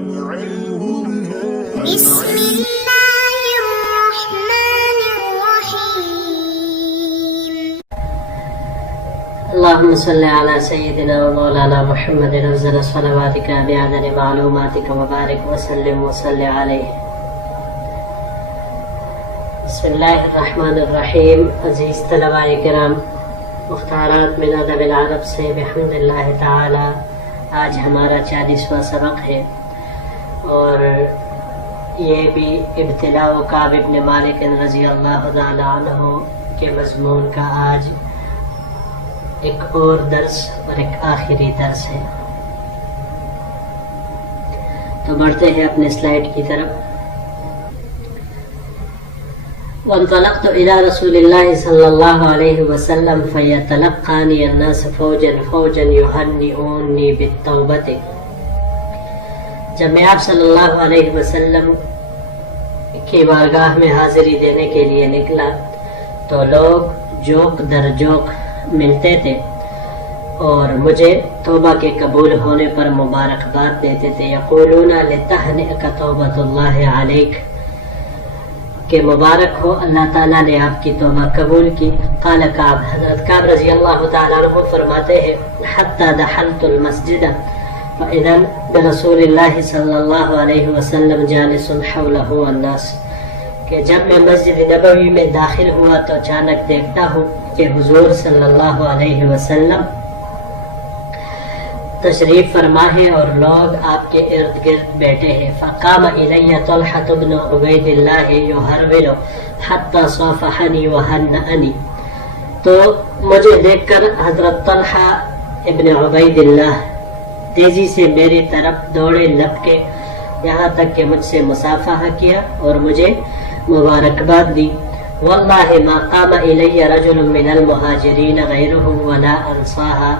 بسم الله الرحمن الرحيم. اللهم صل على سيدنا ومولانا محمد أفضل صلواتك بعدد معلوماتك وبارك وسلم وصل عليه. بسم الله الرحمن الرحیم. عزیز طلباء کرام، مختارات من ادب العرب سے بحمد اللہ تعالی آج ہمارا 40واں سبق ہے، اور یہ بھی ابتلاء کعب بن مالک رضی اللہ تعالی عنہ کے مضمون کا آج ایک اور درس اور ایک آخری درس ہے. تو بڑھتے ہیں اپنے سلائیڈ کی طرف. وانطلقت إلى رسول الله صلى الله عليه وسلم فيتلقاني الناس فوجا فوجا يهنئوني بالتوبة. جب میں آپ صلی اللہ علیہ وسلم کی بارگاہ میں حاضری دینے کے لیے نکلا تو لوگ جوک در جوک ملتے تھے اور مجھے توبہ کے قبول ہونے پر مبارکباد دیتے تھے. یقولون لتہنئک توبۃ اللہ علیک، کہ مبارک ہو اللہ تعالیٰ نے آپ کی توبہ قبول کی. قال کعب، حضرت کعب رضی اللہ تعالیٰ عنہ فرماتے ہیں حتی دخلت المسجد فإذا برسول اللہ صلی اللہ علیہ وسلم جالس حولہ الناس، کہ جب میں مسجد نبوی میں داخل ہوا تو اچانک دیکھتا ہوں کہ حضور صلی اللہ علیہ وسلم تشریف فرما ہے اور لوگ آپ کے ارد گرد بیٹھے ہیں. فقام الی طلحة بن عبید اللہ یحرول حتی صافحنی وہنأنی، تو مجھے دیکھ کر حضرت طلحہ ابن عبید اللہ تیزی سے میری طرف دوڑے لپکے یہاں تک کہ مجھ سے مصافحہ کیا اور مجھے مبارکباد دی. واللہ ما قام الی رجل من المہاجرین غیرہ ولا انصاها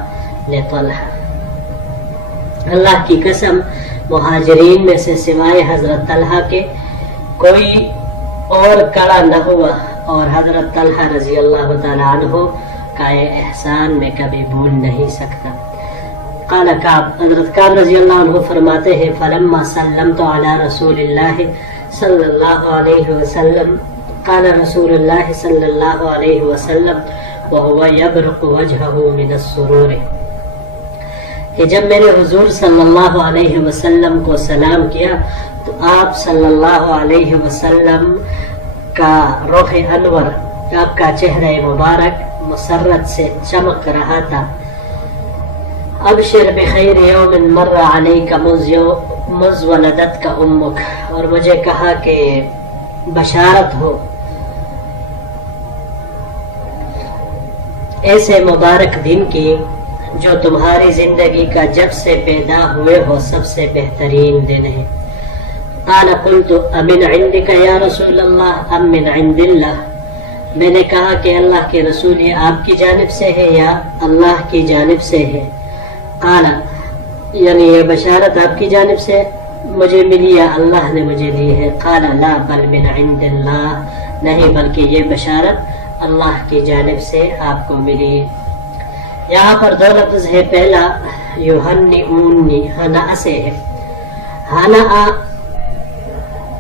لطلحہ، اللہ کی قسم مہاجرین میں سے سوائے حضرت طلحہ کے کوئی اور کڑا نہ ہوا، اور حضرت طلحہ رضی اللہ تعالی عنہ کا یہ احسان میں کبھی بھول نہیں سکتا. قال کعب، حضرت کعب رضی اللہ عنہ فرماتے ہیں فلما سلمت علی رسول اللہ صلی اللہ علیہ وسلم قال رسول اللہ صلی اللہ علیہ وسلم وهو يبرق وجهه من السرور، کہ جب میں نے حضور صلی اللہ علیہ وسلم کو سلام کیا تو آپ صلی اللہ علیہ وسلم کا رخ انور، آپ کا چہرہ مبارک مسرت سے چمک رہا تھا. ابشر بخیر یوم مر علیک مذ ولدتک امک، اور مجھے کہا کہ بشارت ہو ایسے مبارک دن کی جو تمہاری زندگی کا جب سے پیدا ہوئے ہو سب سے بہترین دن ہے. قال قلت امن عندک یا رسول اللہ ام من عند اللہ، میں نے کہا کہ اللہ کے رسول یہ آپ کی جانب سے ہے یا اللہ کی جانب سے ہے. قال، یعنی یہ بشارت آپ کی جانب سے مجھے ملی یا اللہ نے مجھے دی ہے. قال لا بل من عند اللہ، نہیں بلکہ یہ بشارت اللہ کی جانب سے آپ کو ملی. یہاں پر دو لفظ ہے، پہلا یہنئونی ہنا سے ہے. ہنا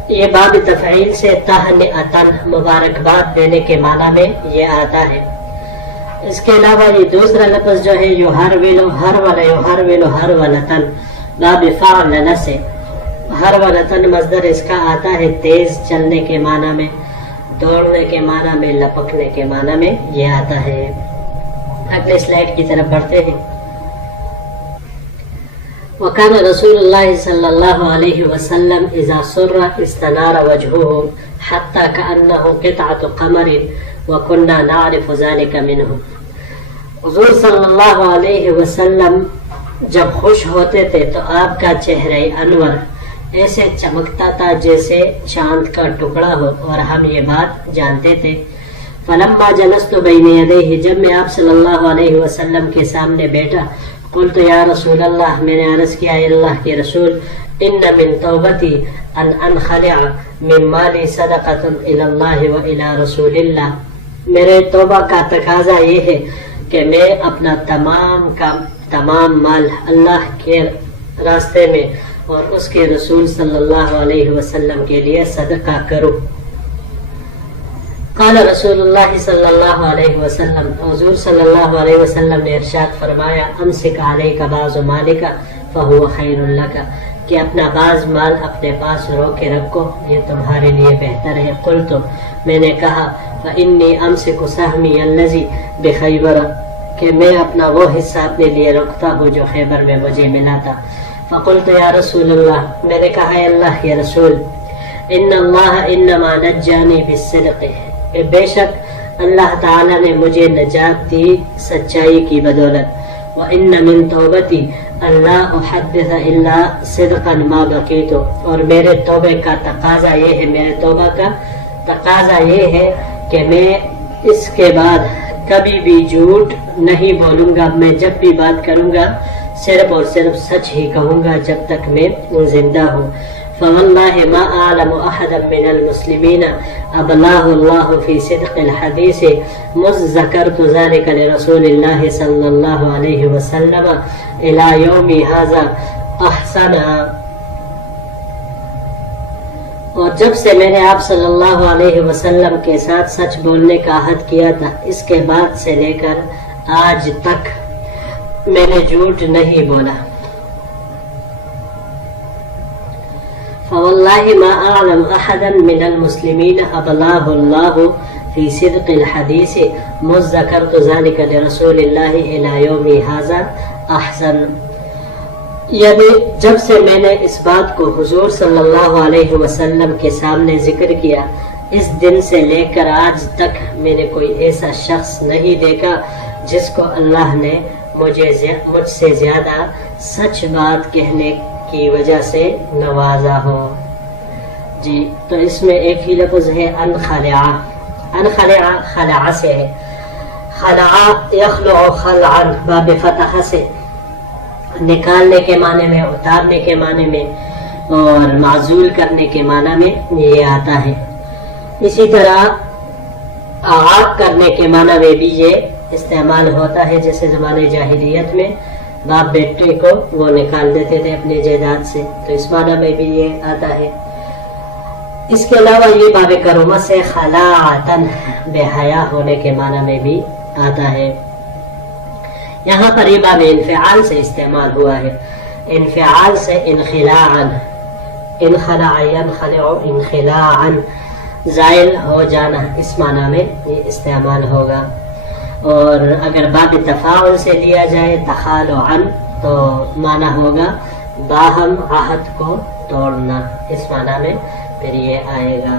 یہ باب تفعیل سے تہنئتن مبارکباد دینے کے معنی میں یہ آتا ہے. اس کے علاوہ یہ دوسرا لفظ جو ہے یحرول ہرولتن باب فعل سے، ہرولتن مصدر اس کا آتا ہے تیز چلنے کے معنی میں، دوڑنے کے معنی میں، لپکنے کے معنی میں یہ آتا ہے. اگلے سلائیڈ کی طرف بڑھتے ہیں. وكان رسول الله صلى الله عليه وسلم إذا سر استنار وجهه حتى كأنه قطعة قمر وكنا نعرف ذلك منه. حضور صلی اللہ علیہ وسلم جب خوش ہوتے تھے تو آپ کا چہرہ انور ایسے چمکتا تھا جیسے چاند کا ٹکڑا ہو، اور ہم یہ بات جانتے تھے. فلما جلست بین یدیہ، جب میں آپ صلی اللہ علیہ وسلم کے سامنے بیٹھا قلت یا رسول اللہ، میں نے عرض کیا اے اللہ کے رسول، ان من توبتی ان انخلع من مالی صدقۃ الی اللہ و الی رسول اللہ، میرے توبہ کا تقاضا یہ ہے کہ میں اپنا تمام مال اللہ کے راستے میں اور اس کے رسول صلی اللہ علیہ وسلم کے لیے صدقہ کرو. قال رسول اللہ صلی اللہ علیہ وسلم، حضور صلی اللہ علیہ وسلم نے ارشاد فرمایا، امسک علیک بعض مالک فہو خیر لک، کہ اپنا بعض مال اپنے پاس رو کے رکھو، یہ تمہارے لیے بہتر ہے. قلت، میں نے کہا، فانی امسک سہمی الذی بخیبر، کہ میں اپنا وہ حصہ اپنے لیے رکھتا ہوں جو خیبر میں مجھے ملا تھا. فقلت یا رسول اللہ، میں نے کہا اے اللہ کے رسول، ان اللہ انما نجانی بالصدق، بے شک اللہ تعالی نے مجھے نجات دی سچائی کی بدولت. وان من توبتی اللہ احدث الا صدقا ما بقیت، اور میرے توبے کا تقاضا یہ ہے، میرے توبہ کا تقاضا یہ ہے کہ میں اس کے بعد کبھی بھی جھوٹ نہیں بولوں گا. میں جب بھی بات کروں گا صرف اور صرف سچ ہی کہوں گا جب تک میں زندہ ہوں. فواللہ ما اعلم احدا من المسلمین ابلاه الله في صدق الحديث مذ ذكرت ذلك لرسول الله صلی اللہ علیہ وسلم الى يوم هذا احسن. اور جب سے میں نے آپ صلی اللہ علیہ وسلم کے ساتھ سچ بولنے کا عہد کیا تھا، اس کے بعد سے لے کر آج تک میں نے جھوٹ نہیں بولا. فواللہ ما اعلم احدا من المسلمین ابلاه اللہ فی صدق الحدیث مذ ذکرت ذلك لرسول اللہ الى یوم هذا احسن. یعنی جب سے میں نے اس بات کو حضور صلی اللہ علیہ وسلم کے سامنے ذکر کیا، اس دن سے لے کر آج تک میں نے کوئی ایسا شخص نہیں دیکھا جس کو اللہ نے مجھ سے زیادہ سچ بات کہنے کی وجہ سے نوازا ہو. جی تو اس میں ایک ہی لفظ ہے انخلع. انخلع خلع سے ہے، خلع یخلع خلعا باب فتح سے، نکالنے کے معنی میں، اتارنے کے معنی میں اور معزول کرنے کے معنی میں یہ آتا ہے. اسی طرح آغاز کرنے کے معنی میں بھی یہ استعمال ہوتا ہے، جیسے زمانے جاہلیت میں باپ بیٹے کو وہ نکال دیتے تھے اپنی جائیداد سے، تو اس معنی میں بھی یہ آتا ہے. اس کے علاوہ یہ باب کرومہ سے خلاعتن بے حیا ہونے کے معنی میں بھی آتا ہے. یہاں پر یہ باب انفعال سے استعمال ہوا ہے، انفعال سے انخلاعا، انخلع ينخلع انخلاعا، زائل ہو جانا، اس معنی میں یہ استعمال ہوگا. اور اگر باب تفاعل سے لیا جائے تخالعا تو معنی ہوگا باہم عہد کو توڑنا، اس معنی میں پھر یہ آئے گا.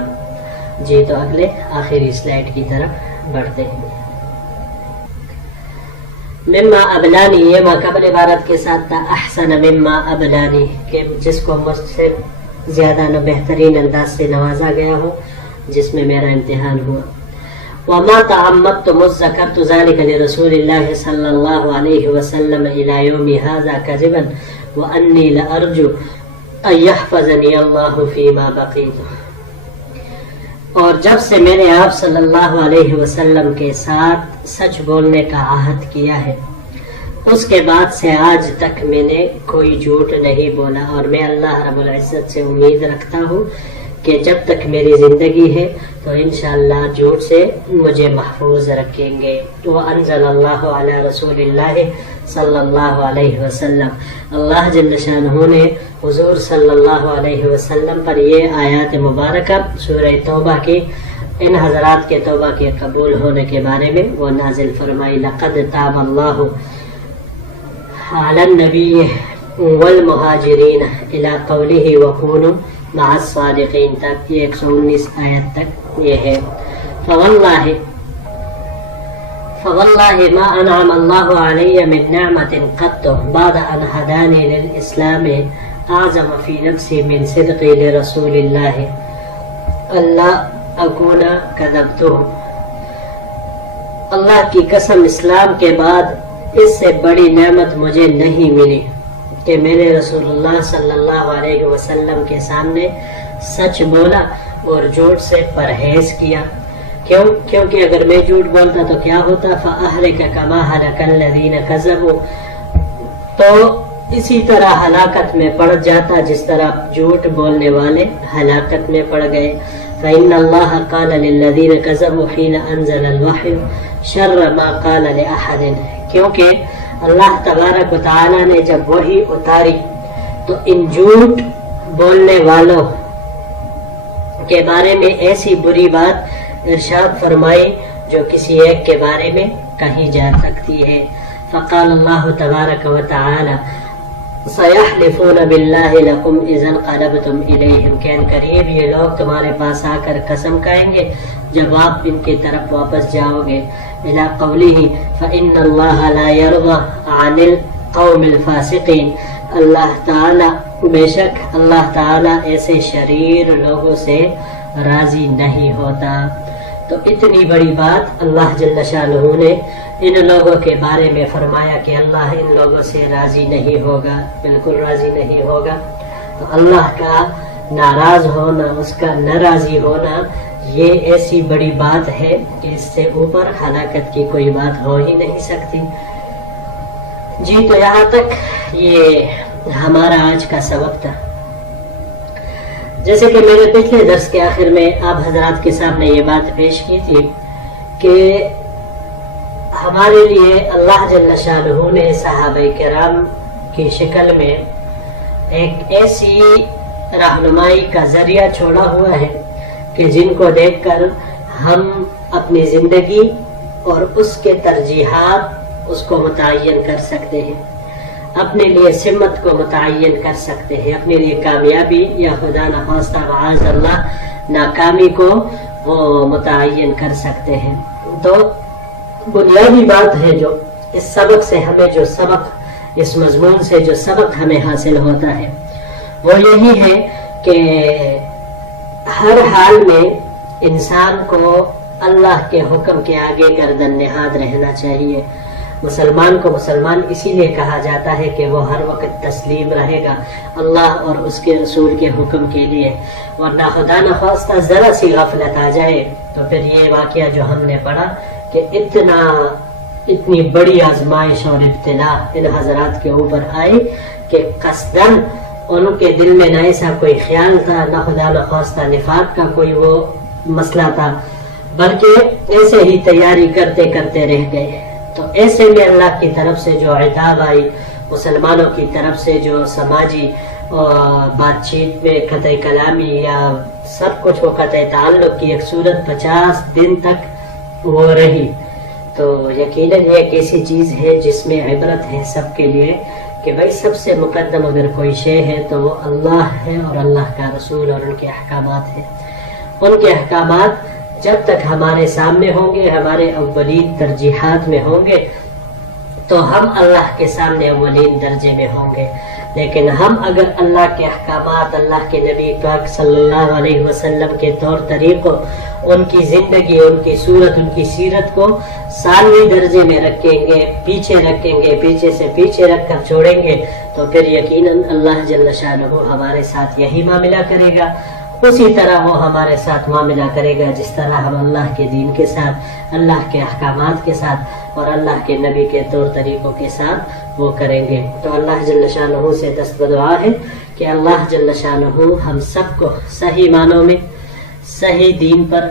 جی تو اگلے آخری سلائڈ کی طرف بڑھتے ہیں. مما ابلانی، یہ ما قبل عبارت کے ساتھ تھا احسن مما ابلانی، کہ جس کو مجھ سے زیادہ بہترین انداز سے نوازا گیا ہو، جس میں میرا امتحان ہوا. وما تعمدت مذ ذکرت ذلك لرسول اللہ صلی اللہ علیہ وسلم الى یوم هذا كذبا وانی لارجو ان يحفظنی اللہ فیما بقیت. اور جب سے میں نے آپ صلی اللہ علیہ وسلم کے ساتھ سچ بولنے کا عہد کیا ہے، اس کے بعد سے آج تک میں نے کوئی جھوٹ نہیں بولا، اور میں اللہ رب العزت سے امید رکھتا ہوں کہ جب تک میری زندگی ہے تو انشاءاللہ جھوٹ سے مجھے محفوظ رکھیں گے. وانزل اللہ علی رسول اللہ صلی اللہ علیہ وسلم، اللہ جل شانہ نے حضور صلی اللہ علیہ وسلم پر یہ آیات مبارکہ سورہ توبہ کی، ان حضرات کے توبہ کے قبول ہونے کے بارے میں وہ نازل فرمائی. لقد تاب اللہ علی النبی والمہاجرین الی قولہ وکونوا مع الصادقین تک، یہ 119 آیت تک یہ ہے. فواللہ ما انعم اللہ علی من نعمت قط بعد ان ہدانی للاسلام اعظم فی نفسی من صدقی لرسول اللہ اللہ اکون کذبتہ. اللہ کی قسم، اسلام کے بعد اس سے بڑی نعمت مجھے نہیں ملی کہ میں نے رسول اللہ صلی اللہ علیہ وسلم کے سامنے سچ بولا اور جھوٹ سے پرہیز کیا. کیونکہ اگر میں جھوٹ بولتا تو کیا ہوتا؟ فَأَهْلِكَ كَمَا هَلَكَ الَّذِينَ كَذَبُوا، تو اسی طرح ہلاکت میں پڑ جاتا جس طرح جھوٹ بولنے والے ہلاکت میں پڑ گئے. فإن اللہ قال للذین کذبوا حین انزل الوحی شر ما قال لأحد، کیونکہ اللہ تبارک و تعالی نے جب وحی اتاری تو ان جھوٹ بولنے والوں کے بارے میں ایسی بری بات ارشاد فرمائی جو کسی ایک کے بارے میں کہی جا سکتی ہے. فقال اللہ تبارک و تعالی سیحلفون باللہ لکم اذا انقلبتم الیہم، کہ ان قریب یہ لوگ تمہارے پاس آ کر قسم کھائیں گے جب آپ ان کی طرف واپس جاؤ گے. الی قولہ فإن اللہ لا یرضی عن القوم الفاسقین، اللہ تعالی بے شک اللہ تعالی ایسے شریر لوگوں سے راضی نہیں ہوتا. تو اتنی بڑی بات اللہ جل شانہ نے ان لوگوں کے بارے میں فرمایا کہ اللہ ان لوگوں سے راضی نہیں ہوگا، بالکل راضی نہیں ہوگا. تو اللہ کا ناراض ہونا، اس کا ناراضی ہونا، یہ ایسی بڑی بات ہے کہ اس سے اوپر ہلاکت کی کوئی بات ہو ہی نہیں سکتی. جی تو یہاں تک یہ ہمارا آج کا سبق تھا. جیسے کہ میں نے پچھلے درس کے آخر میں آپ حضرات کے سامنے یہ بات پیش کی تھی کہ ہمارے لیے اللہ جل شانہ نے صحابہ کرام کی شکل میں ایک ایسی رہنمائی کا ذریعہ چھوڑا ہوا ہے کہ جن کو دیکھ کر ہم اپنی زندگی اور اس کے ترجیحات اس کو متعین کر سکتے ہیں، اپنے لیے سمت کو متعین کر سکتے ہیں، اپنے لیے کامیابی یا خدا نخواستہ معاذ اللہ ناکامی کو وہ متعین کر سکتے ہیں. تو بنیادی بات ہے جو اس سبق سے ہمیں جو سبق، اس مضمون سے جو سبق ہمیں حاصل ہوتا ہے وہ یہی ہے کہ ہر حال میں انسان کو اللہ کے حکم کے آگے گردن نہاد رہنا چاہیے. مسلمان کو مسلمان اسی لیے کہا جاتا ہے کہ وہ ہر وقت تسلیم رہے گا اللہ اور اس کے رسول کے حکم کے لیے، ورنہ خدا نخواستہ ذرا سی غفلت آ جائے تو پھر یہ واقعہ جو ہم نے پڑھا کہ اتنی بڑی آزمائش اور ابتلا ان حضرات کے اوپر آئی کہ قصداً ان کے دل میں نہ ایسا کوئی خیال تھا، نہ خدا نخواستہ نفاق کا کوئی وہ مسئلہ تھا، بلکہ ایسے ہی تیاری کرتے کرتے رہ گئے. تو ایسے میں اللہ کی طرف سے جو عتاب آئی، مسلمانوں کی طرف سے جو سماجی بات چیت میں قطع کلامی یا سب کچھ وہ قطع تعلق کی ایک صورت 50 دن تک وہ رہی، تو یقیناً یہ ایک ایسی چیز ہے جس میں عبرت ہے سب کے لیے کہ بھائی سب سے مقدم اگر کوئی شے ہے تو وہ اللہ ہے اور اللہ کا رسول اور ان کے احکامات ہیں. ان کے احکامات جب تک ہمارے سامنے ہوں گے، ہمارے اولین ترجیحات میں ہوں گے، تو ہم اللہ کے سامنے اولین درجے میں ہوں گے. لیکن ہم اگر اللہ کے احکامات، اللہ کے نبی پاک صلی اللہ علیہ وسلم کے طور طریقوں، ان کی زندگی، ان کی صورت، ان کی سیرت کو ثانوی درجے میں رکھیں گے، پیچھے رکھیں گے، پیچھے سے پیچھے رکھ کر چھوڑیں گے، تو پھر یقیناً اللہ جل شانہ ہمارے ساتھ یہی معاملہ کرے گا. اسی طرح وہ ہمارے ساتھ معاملہ کرے گا جس طرح ہم اللہ کے دین کے ساتھ، اللہ کے احکامات کے ساتھ اور اللہ کے نبی کے طور طریقوں کے ساتھ وہ کریں گے. تو اللہ جل شانہ سے دست دعا ہے کہ اللہ جل شانہ ہم سب کو صحیح معنوں میں، صحیح دین پر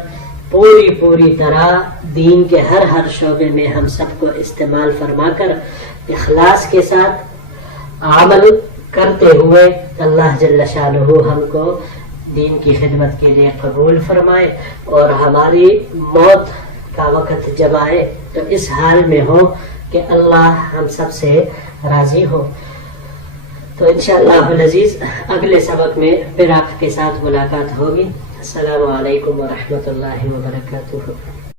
پوری طرح دین کے ہر شعبے میں ہم سب کو استعمال فرما کر اخلاص کے ساتھ عمل کرتے ہوئے اللہ جل شانہ ہم کو دین کی خدمت کے لیے قبول فرمائے اور ہماری موت کا وقت جب آئے تو اس حال میں ہو کہ اللہ ہم سب سے راضی ہو. تو انشاءاللہ العزیز اگلے سبق میں پھر آپ کے ساتھ ملاقات ہوگی. السلام علیکم ورحمۃ اللہ وبرکاتہ.